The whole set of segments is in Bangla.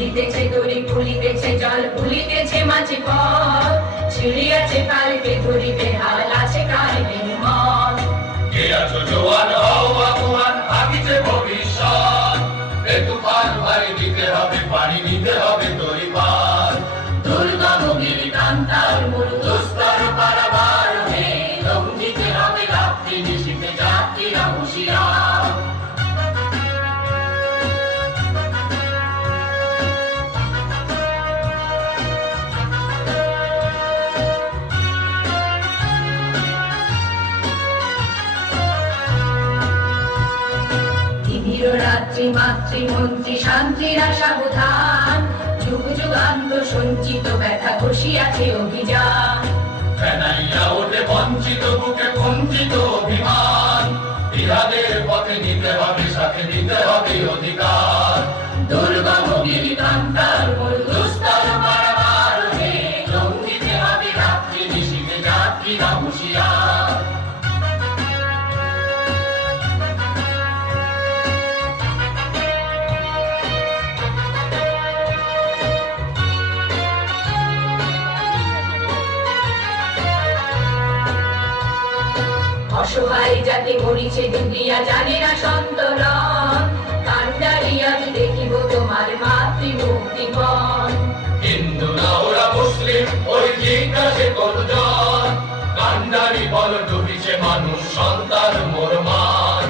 ভুলিতেছে দড়ি ফুলিতেছে জল ভুলিতেছে মাঝে পথ ছিড়িয়াছে কালকে ধরিবে, হাল আছে কালকে মত কে আছো জোয়ান হও আগুয়ান আগিছে ভবিষ্যৎ। এ তুফান ভারী, দিতে হবে, পানি নিতে হবে তরিবার মন্ত্রী মাতৃমন্ত্রী আশা সাবধান যুগ, যুগান্ত সঞ্চিত ব্যথা অভিযান। বঞ্চিত, বুকে বঞ্চিত অভিমান। ইহাদের পথে অসহায় জাতি মরিছে দুনিয়া জানে না সন্তরণ। কান্ডারি আমি দেখিব তোমার মাতৃমুক্তিপণ হিন্দু না, ওরা মুসলিম ওই জিজ্ঞাসে কতজন? কান্ডারি বল ডুবিছে মানুষ, সন্তান মোর মান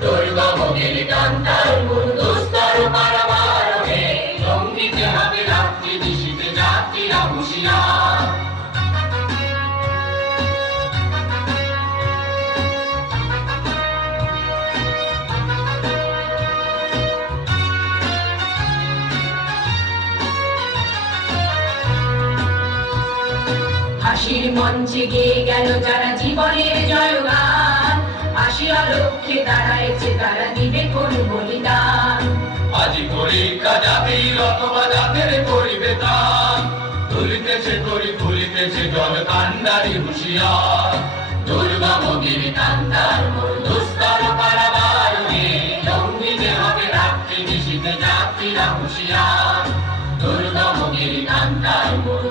দুর্গা দুর্গমগির কান্তার মূল দুস্তর পারাবার হে জঙ্গিতে হবে রাত্রি নিশীতে যাত্রীরা হুঁশিয়ার হাসির মঞ্চে গেয়ে গেল যারা জীবনের জয়গান। আসিয়া লক্ষ্যে দাঁড়াইছে তারা দিবে কোন বলিদান? আজি পরীক্ষা জাতির অথবা জাতের করিবে দান তুলিতেছে করি তুলিতেছে জল, কান্ডারি হুঁশিয়ার। দুর্গমগির কান্তার মোর দুস্তর পারাবার জঙ্গিতে হবে রাত্রি নিশীতে যাত্রীরা হুঁশিয়ার। দুর্গমগির কান্তার মোর